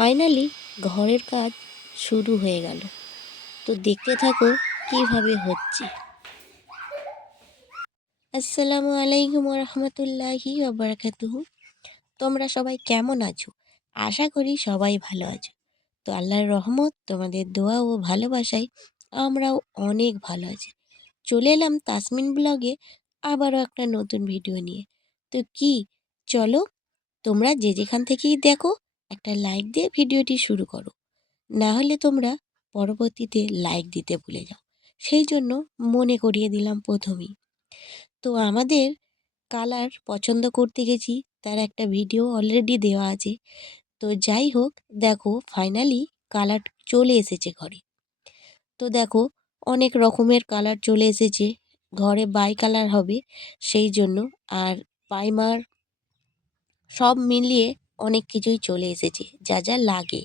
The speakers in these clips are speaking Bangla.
ফাইনালি ঘরের কাজ শুরু হয়ে গেল। তো দেখতে থাকো কিভাবে হচ্ছে। আসসালামু আলাইকুম রহমতুল্লাহি ওবারাকাতুহু। তোমরা সবাই কেমন আছো? আশা করি সবাই ভালো আছো। তো আল্লাহর রহমত, তোমাদের দোয়া ও ভালোবাসায় আমরাও অনেক ভালো আছি। চলে এলাম তাসমিন ব্লগে আবারও একটা নতুন ভিডিও নিয়ে। তো কি, চলো তোমরা যে যেখান থেকেই দেখো একটা লাইক দিয়ে ভিডিওটি শুরু করো। না হলে তোমরা পরবর্তীতে লাইক দিতে ভুলে যাও, সেই জন্য মনে করিয়ে দিলাম প্রথমেই। তো আমাদের কালার পছন্দ করতে গেছি, তার একটা ভিডিও অলরেডি দেওয়া আছে। তো যাই হোক, দেখো ফাইনালি কালার চলে এসেছে ঘরে। তো দেখো অনেক রকমের কালার চলে এসেছে ঘরে, বাই কালার হবে সেই জন্য। আর প্রাইমার সব মিলিয়ে অনেক কিছুই চলে এসেছে যা যা লাগে।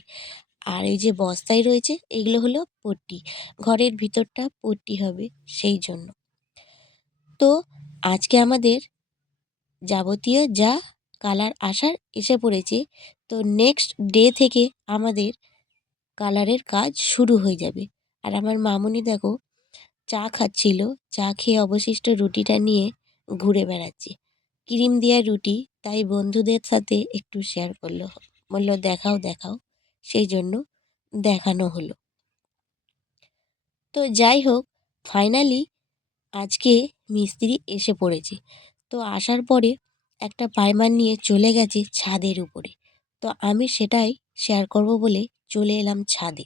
আর এই যে বস্তায় রয়েছে এগুলো হলো পট্টি, ঘরের ভিতরটা পট্টি হবে সেই জন্য। তো আজকে আমাদের যাবতীয় যা কালার আসার এসে পড়েছে। তো নেক্সট ডে থেকে আমাদের কালারের কাজ শুরু হয়ে যাবে। আর আমার মামুনি দেখো চা খাচ্ছিল, চা খেয়ে অবশিষ্ট রুটিটা নিয়ে ঘুরে বেড়াচ্ছে। ক্রিম দেওয়া রুটি, তাই বন্ধুদের সাথে একটু শেয়ার করলো, বললো দেখাও দেখাও, সেই জন্য দেখানো হলো। তো যাই হোক, ফাইনালি আজকে মিস্ত্রি এসে পড়েছে। তো আসার পরে একটা পাইমার নিয়ে চলে গেছে ছাদের উপরে। তো আমি সেটাই শেয়ার করব বলে চলে এলাম ছাদে।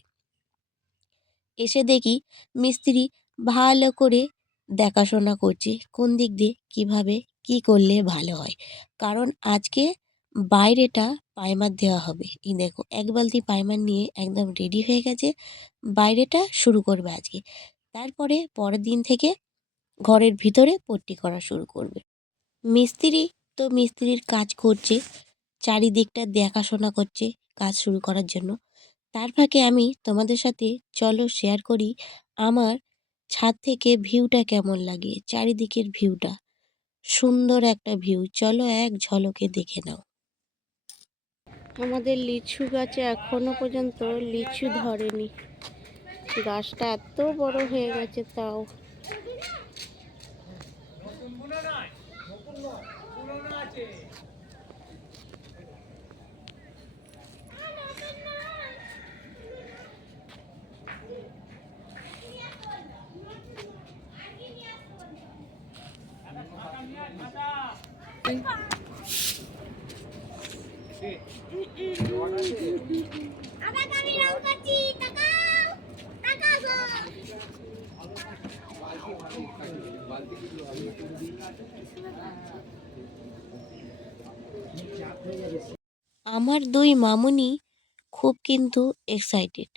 এসে দেখি মিস্ত্রি ভালো করে দেখাশোনা করছে কোন দিক দিয়ে কীভাবে কী করলে ভালো হয়। কারণ আজকে বাইরেটা পাইমার দেওয়া হবে। এই দেখো এক বালতি পাইমার নিয়ে একদম রেডি হয়ে গেছে, বাইরেটা শুরু করবে আজকে। তারপরে পরের দিন থেকে ঘরের ভিতরে পট্টি করা শুরু করবে মিস্ত্রি। তো মিস্ত্রির কাজ করছে, চারিদিকটা দেখাশোনা করছে কাজ শুরু করার জন্য। তার ফাঁকে আমি তোমাদের সাথে চলো শেয়ার করি আমার ছাদ থেকে ভিউটা কেমন লাগে। চারিদিকের ভিউটা সুন্দর একটা ভিউ, চলো এক ঝলকে দেখে নাও। আমাদের লিচু গাছে এখনো পর্যন্ত লিচু ধরেনি, গাছটা এত বড় হয়ে গেছে তাও। আমার দুই মামুনি খুব কিন্তু এক্সাইটেড।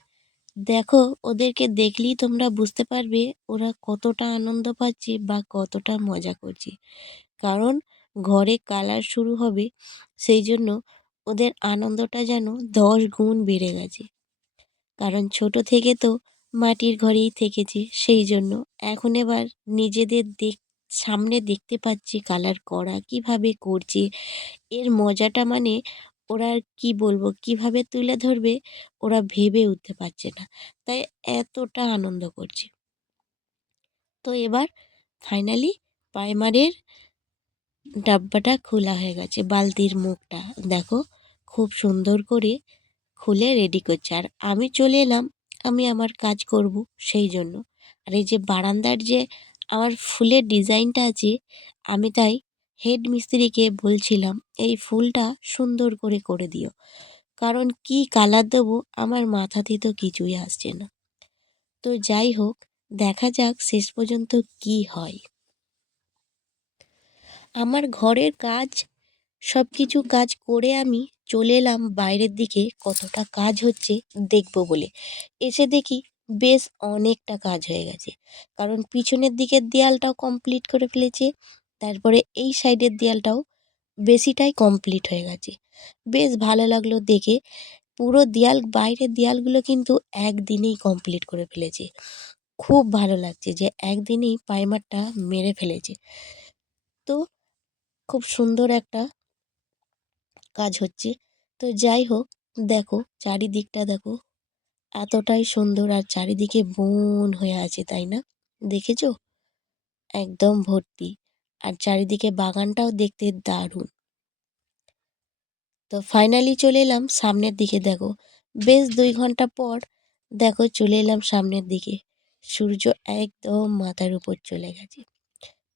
দেখো ওদেরকে দেখলেই তোমরা বুঝতে পারবে ওরা কতটা আনন্দ পাচ্ছে বা কতটা মজা করছে। কারণ ঘরে কালার শুরু হবে সেই জন্য ওদের আনন্দটা যেন 10 গুণ বেড়ে গেছে। কারণ ছোট থেকে তো মাটির ঘরেই থেকেছে সেই জন্য এখন এবার নিজেদের সামনে দেখতে পাচ্ছে কালার করা কিভাবে করছে। এর মজাটা মানে ওরা আর কি বলবো, কিভাবে তুলে ধরবে ওরা ভেবে উঠতে পারছে না, তাই এতটা আনন্দ করছে। তো এবার ফাইনালি প্রাইমারের ডাব্বাটা খোলা হয়ে গেছে, বালতির মুখটা দেখো খুব সুন্দর করে খুলে রেডি করছে। আর আমি চলে এলাম, আমি আমার কাজ করব সেই জন্য। আর এই যে বারান্দার যে আমার ফুলের ডিজাইনটা আছে, আমি তাই হেড মিস্ত্রিকে বলছিলাম এই ফুলটা সুন্দর করে করে দিও। কারণ কি কালার দেবো আমার মাথাতে তো কিছুই আসছে না। তো যাই হোক, দেখা যাক শেষ পর্যন্ত কি হয়। আমার ঘরের কাজ সব কিছু কাজ করে আমি চলে এলাম বাইরের দিকে কতটা কাজ হচ্ছে দেখব বলে। এসে দেখি বেশ অনেকটা কাজ হয়ে গেছে, কারণ পিছনের দিকের দেয়ালটাও কমপ্লিট করে ফেলেছে, তারপরে এই সাইডের দেয়ালটাও বেশিটাই কমপ্লিট হয়ে গেছে। বেশ ভালো লাগলো দেখে। পুরো দেয়াল, বাইরের দেয়ালগুলো কিন্তু একদিনেই কমপ্লিট করে ফেলেছে। খুব ভালো লাগছে যে একদিনেই প্রাইমারটা মেরে ফেলেছে। তো খুব সুন্দর একটা কাজ হচ্ছে। তো যাই হোক, দেখো চারিদিকটা দেখো, এতটাই সুন্দর আর চারিদিকে বন হয়ে আছে, তাই না? দেখেছো? একদম ভর্তি। আর চারিদিকে বাগানটাও দেখতে দারুণ। তো ফাইনালি চলে এলাম সামনের দিকে। দেখো বেশ 2 ঘন্টা পর দেখো চলে এলাম সামনের দিকে। সূর্য একদম মাথার উপর চলে গেছে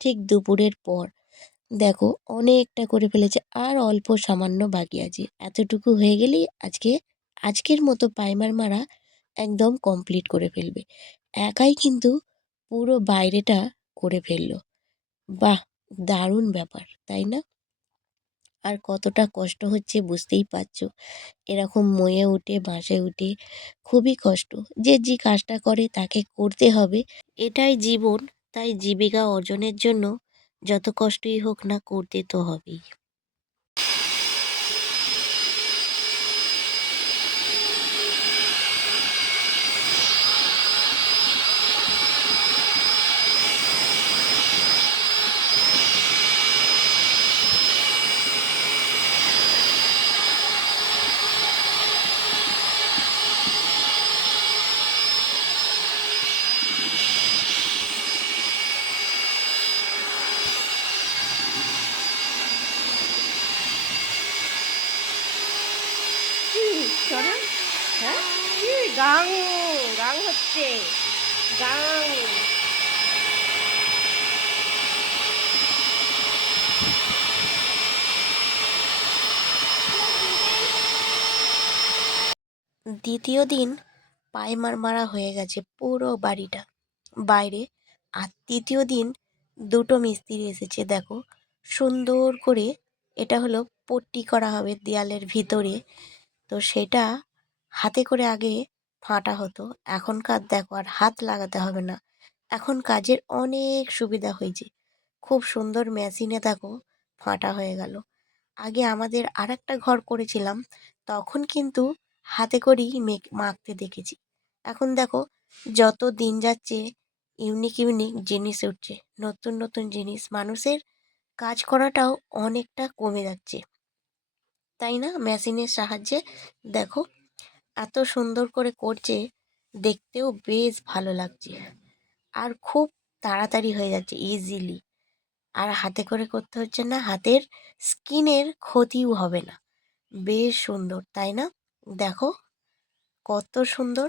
ঠিক দুপুরের পর। দেখো অনেকটা করে ফেলেছে, আর অল্প সামান্য বাকি আছে। এতটুকু হয়ে গেলেই আজকের মতো পাইমার মারা একদম কমপ্লিট করে ফেলবে। একাই কিন্তু পুরো বাইরেটা করে ফেললো। বাহ! দারুণ ব্যাপার, তাই না? আর কতটা কষ্ট হচ্ছে বুঝতেই পারছো। এরকম ময়ে উঠে বাসে উঠে খুবই কষ্ট। যে কাজটা করে তাকে করতে হবে, এটাই জীবন। তাই জীবিকা অর্জনের জন্য যত কষ্টই হোক না, করতে তো হবেই। শোনো, হ্যাঁ কি গাং গাং হচ্ছে, গাং। দ্বিতীয় দিন পাইমার মারা হয়ে গেছে পুরো বাড়িটা বাইরে। আর তৃতীয় দিন দুটো মিস্ত্রি এসেছে। দেখো সুন্দর করে, এটা হলো পট্টি করা হবে দেয়ালের ভিতরে। তো সেটা হাতে করে আগে ফাঁটা হতো, এখনকার দেখো আর হাত লাগাতে হবে না। এখন কাজের অনেক সুবিধা হয়েছে, খুব সুন্দর মেশিনে দেখো ফাঁটা হয়ে গেল। আগে আমাদের আরেকটা ঘর করেছিলাম, তখন কিন্তু হাতে করেই মাখতে দেখেছি। এখন দেখো যত দিন যাচ্ছে ইউনিক ইউনিক জিনিস উঠছে, নতুন নতুন জিনিস, মানুষের কাজ করাটাও অনেকটা কমে যাচ্ছে, তাই না? মেশিনের সাহায্যে দেখো এত সুন্দর করে করছে, দেখতেও বেশ ভালো লাগছে। আর খুব তাড়াতাড়ি হয়ে যাচ্ছে, ইজিলি। আর হাতে করে করতে হচ্ছে না, হাতের স্কিনের ক্ষতিও হবে না। বেশ সুন্দর, তাই না? দেখো কত সুন্দর।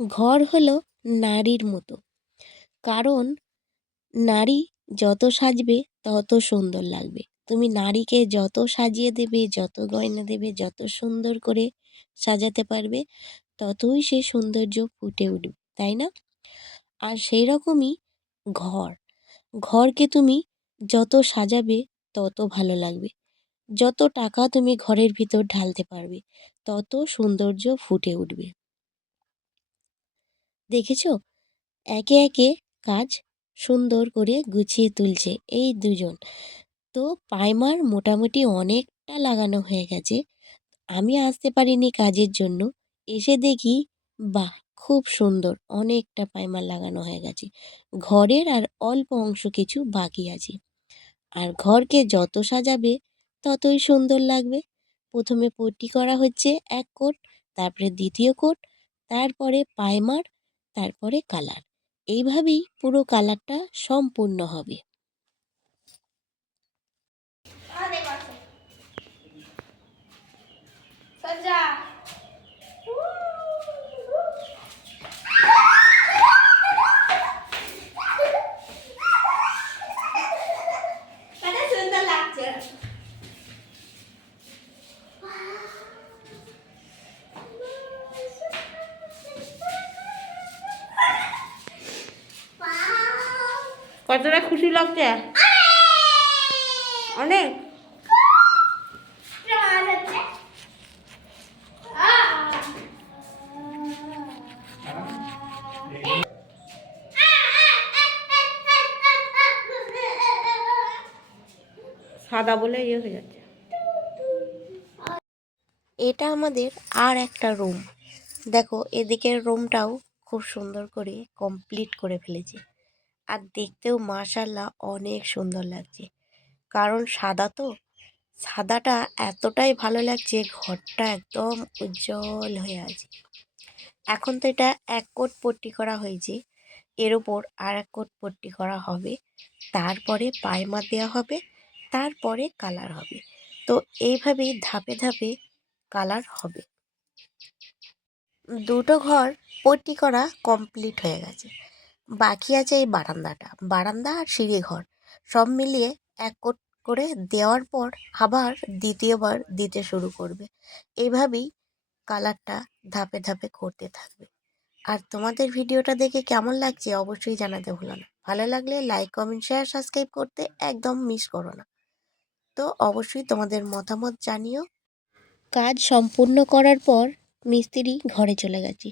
ঘর হলো নারীর মতো, কারণ নারী যত সাজবে তত সুন্দর লাগবে। তুমি নারীকে যত সাজিয়ে দেবে, যত গয়না দেবে, যত সুন্দর করে সাজাতে পারবে, ততই সে সৌন্দর্য ফুটে উঠবে, তাই না? আর সেই রকমই ঘর, ঘরকে তুমি যত সাজাবে তত ভালো লাগবে। যত টাকা তুমি ঘরের ভিতর ঢালতে পারবে তত সৌন্দর্য ফুটে উঠবে। দেখেছো একে একে কাজ সুন্দর করে গুছিয়ে তুলছে এই দুজন। তো পাইমার মোটামুটি অনেকটা লাগানো হয়ে গেছে। আমি আসতে পারিনি কাজের জন্য, এসে দেখি বাহ, খুব সুন্দর অনেকটা পাইমার লাগানো হয়ে গেছে। ঘরের আর অল্প অংশ কিছু বাকি আছে। আর ঘরকে যত সাজাবে ততই সুন্দর লাগবে। প্রথমে পট্টি করা হচ্ছে 1 কোট, তারপরে দ্বিতীয় কোট, তারপরে পাইমার, তারপরে কালার। এইভাবেই পুরো কালারটা সম্পূর্ণ হবে। কতটা খুশি লাগছে? অনেক। সাদা বলে ইয়ে হয়ে যাচ্ছে। এটা আমাদের আর একটা রুম। দেখো এদিকের রুমটাও খুব সুন্দর করে কমপ্লিট করে ফেলেছে। আর দেখতেও মাশাআল্লাহ অনেক সুন্দর লাগছে, কারণ সাদা তো, সাদাটা এতটাই ভালো লাগছে, ঘরটা একদম উজ্জ্বল হয়ে আছে। এখন তো এটা এক কোট পট্টি করা হয়েছে, এর ওপর আর এক কোট পট্টি করা হবে, তারপরে প্রাইমার দেওয়া হবে, তারপরে কালার হবে। তো এইভাবেই ধাপে ধাপে কালার হবে। দুটো ঘর পট্টি করা কমপ্লিট হয়ে গেছে, বাকি আছে এই বারান্দা আর সিঁড়ি ঘর সব মিলিয়ে এক কোট করে দেওয়ার পর আবার দ্বিতীয়বার দিতে শুরু করবে। এইভাবেই কালারটা ধাপে ধাপে করতে থাকবে। আর তোমাদের ভিডিওটা দেখে কেমন লাগছে অবশ্যই জানাতে ভুলো না। ভালো লাগলে লাইক, কমেন্ট, শেয়ার, সাবস্ক্রাইব করতে একদম মিস করো না। তো অবশ্যই তোমাদের মতামত জানিও। কাজ সম্পূর্ণ করার পর মিস্ত্রি ঘরে চলে গেছে।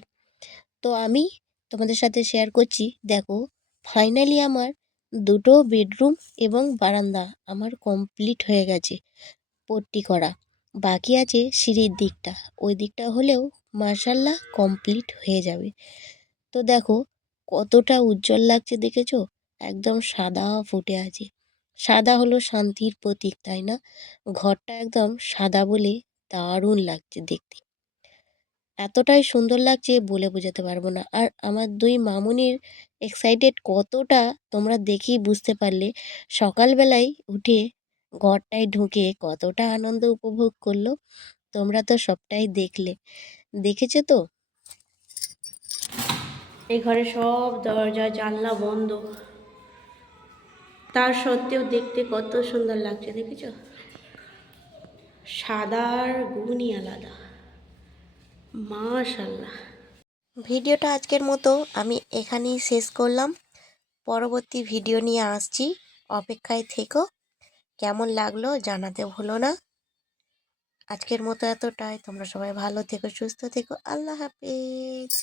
তো আমি তোমাদের সাথে শেয়ার করছি, দেখো ফাইনালি আমার দুটো বেডরুম এবং বারান্দা আমার কমপ্লিট হয়ে গেছে পট্টি করা। বাকি আছে সিঁড়ির দিকটা, ওই দিকটা হলেও মাশাআল্লাহ কমপ্লিট হয়ে যাবে। তো দেখো কতটা উজ্জ্বল লাগছে দেখেছো, একদম সাদা ফুটে আছে। সাদা হলো শান্তির প্রতীক, তাই না? ঘরটা একদম সাদা বলে দারুণ লাগছে দেখতে, এতটাই সুন্দর লাগছে বলে বোঝাতে পারবো না। আর আমার দুই মামুনির এক্সাইটেড কতটা তোমরা দেখেই বুঝতে পারলে। সকালবেলায় উঠে ঘরটায় ঢুকে কতটা আনন্দ উপভোগ করলো, তোমরা তো সবটাই দেখেছো তো। এই ঘরে সব দরজা জানলা বন্ধ, তার সত্ত্বেও দেখতে কত সুন্দর লাগছে দেখেছো, সাদার গুণই আলাদা, মাশাআল্লাহ। ভিডিওটা আজকের মতো আমি এখানেই শেষ করলাম, পরবর্তী ভিডিও নিয়ে আসছি, অপেক্ষায় থেকো। কেমন লাগলো জানাতে ভুলো না। আজকের মতো এতটাই, তোমরা সবাই ভালো থেকো, সুস্থ থেকো, আল্লাহ হাফেজ।